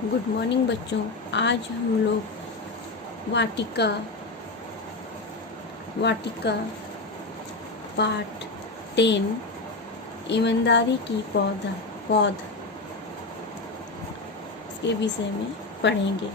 Good morning बच्चों। आज हम लोग वाटिका वाटिका पार्ट 10 ईमानदारी की पौध इसके विषय में पढ़ेंगे।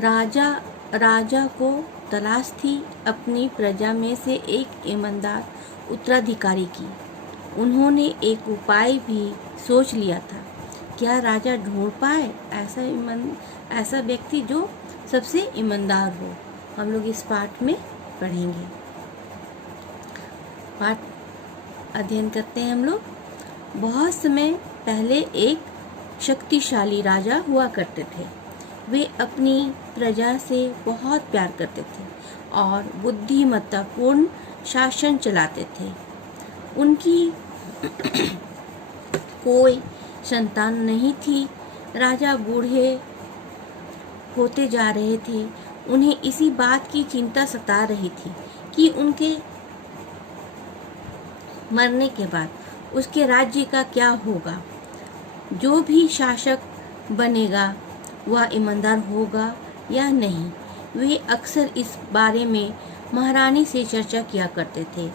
राजा को तलाश थी अपनी प्रजा में से एक ईमानदार उत्तराधिकारी की। उन्होंने एक उपाय भी सोच लिया था। क्या राजा ढूंढ पाए ऐसा व्यक्ति जो सबसे ईमानदार हो? हम लोग इस पाठ में पढ़ेंगे। पाठ अध्ययन करते हैं हम लोग। बहुत समय पहले एक शक्तिशाली राजा हुआ करते थे। वे अपनी प्रजा से बहुत प्यार करते थे और बुद्धिमत्तापूर्ण शासन चलाते थे। उनकी कोई संतान नहीं थी। राजा बूढ़े होते जा रहे थे। उन्हें इसी बात की चिंता सता रही थी कि उनके मरने के बाद उसके राज्य का क्या होगा। जो भी शासक बनेगा वह ईमानदार होगा या नहीं। वे अक्सर इस बारे में महारानी से चर्चा किया करते थे।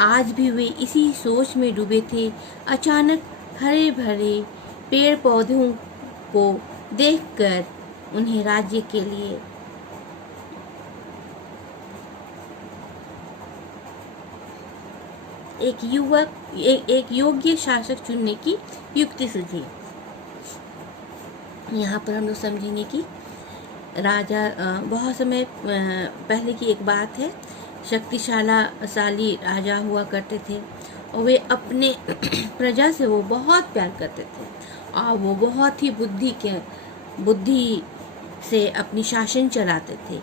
आज भी वे इसी सोच में डूबे थे। अचानक हरे भरे पेड़ पौधों को देखकर उन्हें राज्य के लिए एक योग्य शासक चुनने की युक्ति सूझी। यहाँ पर हम लोग समझेंगे कि राजा बहुत समय पहले की एक बात है। शक्तिशाली राजा हुआ करते थे और वे अपने प्रजा से वो बहुत प्यार करते थे और वो बहुत ही बुद्धि से अपनी शासन चलाते थे।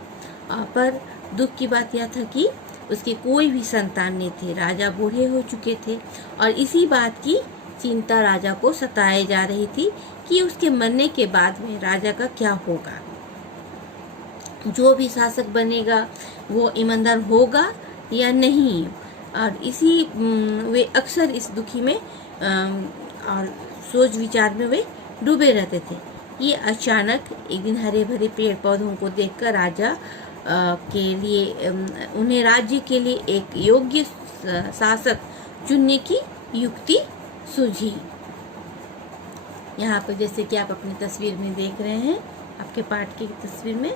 पर दुख की बात यह था कि उसके कोई भी संतान नहीं थे। राजा बूढ़े हो चुके थे और इसी बात की चिंता राजा को सताए जा रही थी कि उसके मरने के बाद में राजा का क्या होगा। जो भी शासक बनेगा वो ईमानदार होगा या नहीं। और इसी वे अक्सर इस दुखी में और सोच विचार में वे डूबे रहते थे। ये अचानक एक दिन हरे भरे पेड़ पौधों को देखकर राजा के लिए उन्हें राज्य के लिए एक योग्य शासक चुनने की युक्ति सूझी। यहाँ पर जैसे कि आप अपनी तस्वीर में देख रहे हैं, आपके पाठ की तस्वीर में,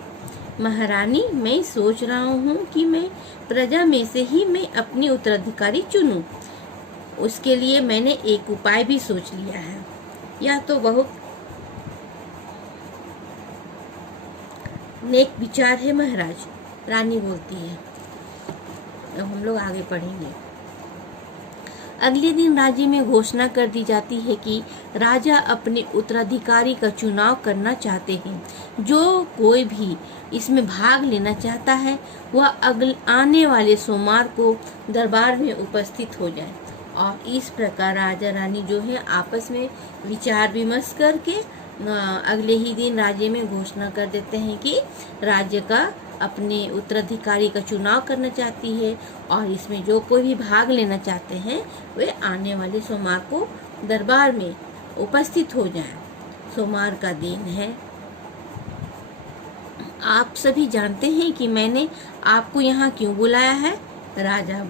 महारानी, मैं सोच रहा हूँ कि मैं प्रजा में से ही मैं अपनी उत्तराधिकारी चुनूं। उसके लिए मैंने एक उपाय भी सोच लिया है। यह तो बहुत नेक विचार है महाराज, रानी बोलती है। अब हम लोग आगे पढ़ेंगे। अगले दिन राज्य में घोषणा कर दी जाती है कि राजा अपने उत्तराधिकारी का चुनाव करना चाहते हैं। जो कोई भी इसमें भाग लेना चाहता है वह आने वाले सोमवार को दरबार में उपस्थित हो जाए। और इस प्रकार राजा रानी जो है आपस में विचार विमर्श करके अगले ही दिन राज्य में घोषणा कर देते हैं कि राज्य का अपने उत्तराधिकारी का चुनाव करना चाहती है और इसमें जो कोई भी भाग लेना चाहते हैं वे आने वाले सोमवार को दरबार में उपस्थित हो जाएं। सोमवार का दिन है। आप सभी जानते हैं कि मैंने आपको यहाँ क्यों बुलाया है? राजा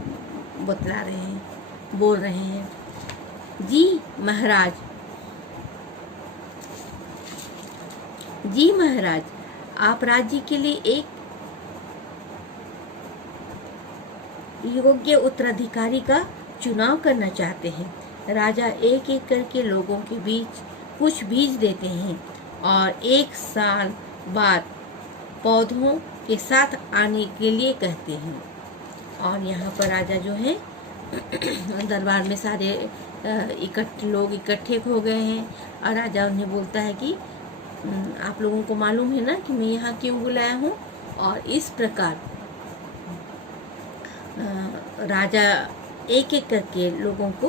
बोल रहे हैं। जी महाराज, आप राज्य के लिए एक योग्य उत्तराधिकारी का चुनाव करना चाहते हैं। राजा एक एक करके लोगों के बीच कुछ बीज देते हैं और एक साल बाद पौधों के साथ आने के लिए कहते हैं। और यहाँ पर राजा जो है दरबार में सारे लोग इकट्ठे हो गए हैं और राजा उन्हें बोलता है कि आप लोगों को मालूम है ना कि मैं यहाँ क्यों बुलाया हूँ। और इस प्रकार राजा एक एक करके लोगों को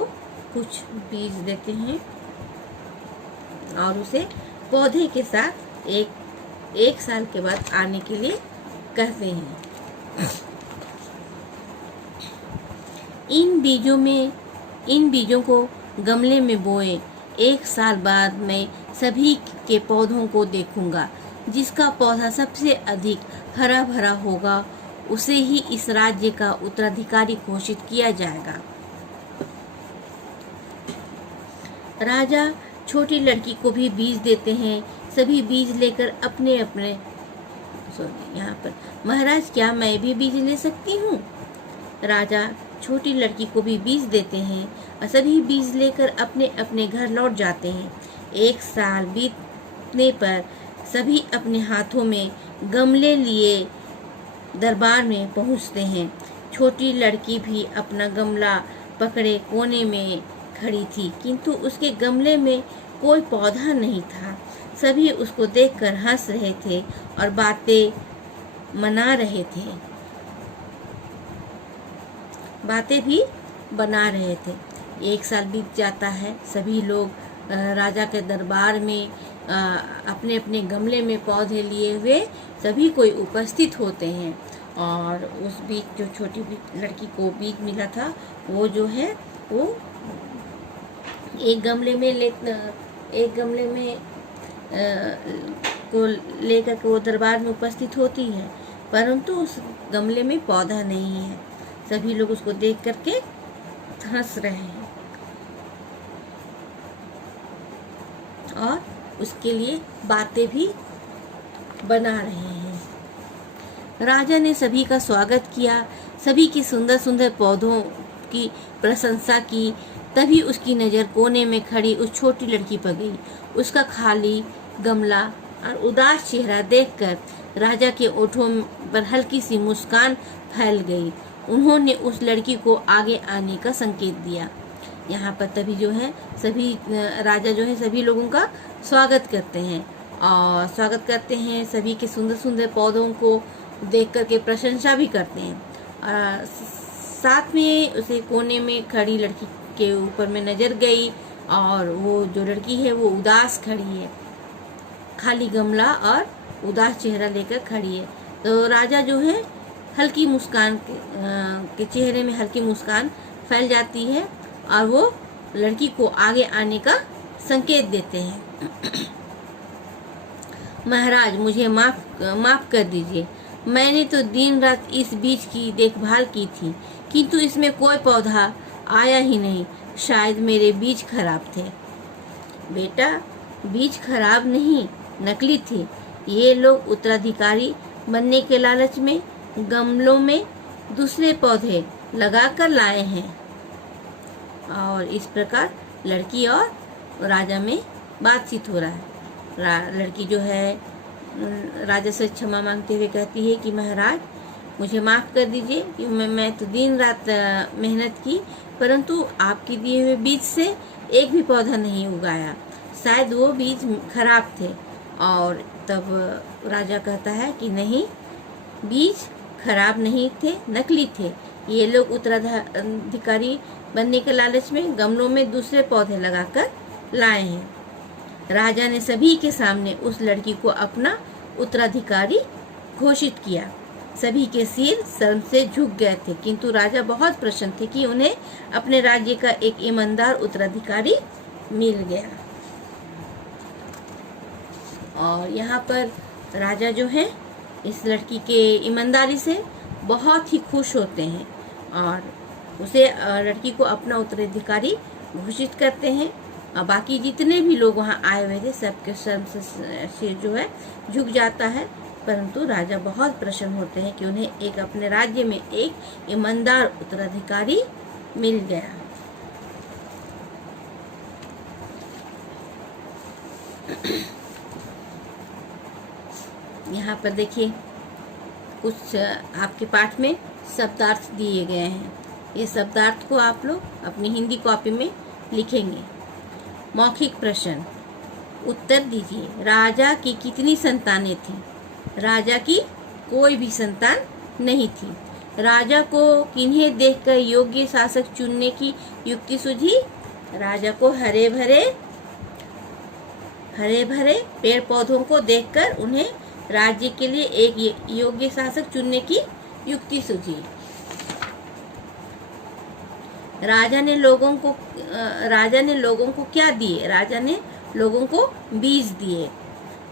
कुछ बीज देते हैं और उसे पौधे के साथ एक साल के बाद आने के लिए कहते हैं। इन बीजों को गमले में बोएं। 1 साल बाद मैं सभी के पौधों को देखूंगा। जिसका पौधा सबसे अधिक हरा भरा होगा उसे ही इस राज्य का उत्तराधिकारी घोषित किया जाएगा। राजा छोटी लड़की को भी बीज देते हैं। सभी बीज लेकर अपने अपने यहाँ पर महाराज, क्या मैं भी बीज ले सकती हूँ? राजा छोटी लड़की को भी बीज देते हैं और सभी बीज लेकर अपने अपने घर लौट जाते हैं। 1 साल बीतने पर सभी अपने हाथों में गमले लिए दरबार में पहुँचते हैं। छोटी लड़की भी अपना गमला पकड़े कोने में खड़ी थी, किंतु उसके गमले में कोई पौधा नहीं था। सभी उसको देखकर हंस रहे थे और बातें भी बना रहे थे। 1 साल बीत जाता है। सभी लोग राजा के दरबार में अपने अपने गमले में पौधे लिए हुए सभी कोई उपस्थित होते हैं। और उस बीच जो छोटी लड़की को बीज मिला था वो जो है वो एक गमले में को लेकर के वो दरबार में उपस्थित होती है, परंतु उस गमले में पौधा नहीं है। सभी लोग उसको देख करके हंस रहे हैं और उसके लिए बातें भी बना रहे हैं। राजा ने सभी का स्वागत किया, सभी की सुंदर सुंदर पौधों की प्रशंसा की। तभी उसकी नज़र कोने में खड़ी उस छोटी लड़की पर गई। उसका खाली गमला और उदास चेहरा देखकर राजा के ओठों पर हल्की सी मुस्कान फैल गई। उन्होंने उस लड़की को आगे आने का संकेत दिया। यहाँ पर तभी जो है सभी राजा जो है सभी लोगों का स्वागत करते हैं सभी के सुंदर सुंदर पौधों को देख करके प्रशंसा भी करते हैं। साथ में उसे कोने में खड़ी लड़की के ऊपर में नजर गई और वो जो लड़की है वो उदास खड़ी है, खाली गमला और उदास चेहरा लेकर खड़ी है। तो राजा जो है हल्की मुस्कान के चेहरे में हल्की मुस्कान फैल जाती है और वो लड़की को आगे आने का संकेत देते हैं। महाराज, मुझे माफ कर दीजिए। मैंने तो दिन रात इस बीज की देखभाल की थी, किंतु इसमें कोई पौधा आया ही नहीं। शायद मेरे बीज खराब थे। बेटा, बीज खराब नहीं, नकली थे। ये लोग उत्तराधिकारी बनने के लालच में गमलों में दूसरे पौधे लगाकर लाए हैं। और इस प्रकार लड़की और राजा में बातचीत हो रहा है। लड़की जो है राजा से क्षमा मांगते हुए कहती है कि महाराज, मुझे माफ़ कर दीजिए कि मैं तो दिन रात मेहनत की, परंतु आपके दिए हुए बीज से एक भी पौधा नहीं उगाया। शायद वो बीज खराब थे। और तब राजा कहता है कि नहीं, बीज खराब नहीं थे, नकली थे। ये लोग उत्तराधिकारी बनने के लालच में गमलों में दूसरे पौधे लगाकर लाए हैं। राजा ने सभी के सामने उस लड़की को अपना उत्तराधिकारी घोषित किया। सभी के सिर शर्म से झुक गए थे, किंतु राजा बहुत प्रसन्न थे कि उन्हें अपने राज्य का एक ईमानदार उत्तराधिकारी मिल गया। और यहाँ पर राजा जो है इस लड़की के ईमानदारी से बहुत ही खुश होते हैं और उसे लड़की को अपना उत्तराधिकारी घोषित करते हैं। और बाकी जितने भी लोग वहाँ आए हुए थे सबके शर्म से सिर जो है झुक जाता है, परंतु राजा बहुत प्रसन्न होते हैं कि उन्हें एक अपने राज्य में एक ईमानदार उत्तराधिकारी मिल गया। यहाँ पर देखिए कुछ आपके पाठ में शब्दार्थ दिए गए हैं। ये शब्दार्थ को आप लोग अपनी हिंदी कॉपी में लिखेंगे। मौखिक प्रश्न, उत्तर दीजिए। राजा की कितनी संतानें थीं? राजा की कोई भी संतान नहीं थी। राजा को किन्हें देखकर योग्य शासक चुनने की युक्ति सूझी? राजा को हरे भरे पेड़ पौधों को देखकर उन्हें राज्य के लिए एक योग्य शासक चुनने की युक्ति सूझी। राजा ने लोगों को क्या दिए? राजा ने लोगों को बीज दिए।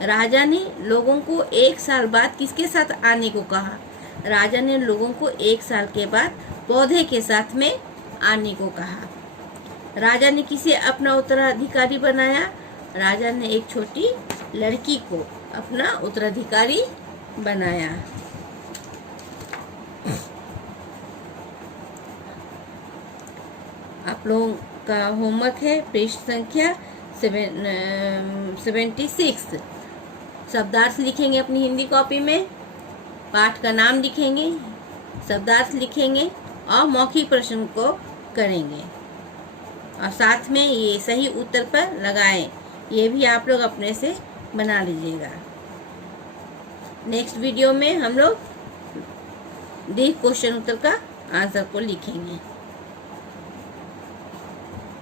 राजा ने लोगों को 1 साल बाद किसके साथ आने को कहा? राजा ने लोगों को 1 साल के बाद पौधे के साथ में आने को कहा। राजा ने किसे अपना उत्तराधिकारी बनाया? राजा ने एक छोटी लड़की को अपना उत्तराधिकारी बनाया। आप लोगों का होमवर्क है पृष्ठ संख्या 76। शब्दार्थ लिखेंगे अपनी हिंदी कॉपी में, पाठ का नाम लिखेंगे, शब्दार्थ लिखेंगे और मौखिक प्रश्न को करेंगे और साथ में ये सही उत्तर पर लगाएं। ये भी आप लोग अपने से बना लीजिएगा। नेक्स्ट वीडियो में हम लोग क्वेश्चन उत्तर का आंसर को लिखेंगे।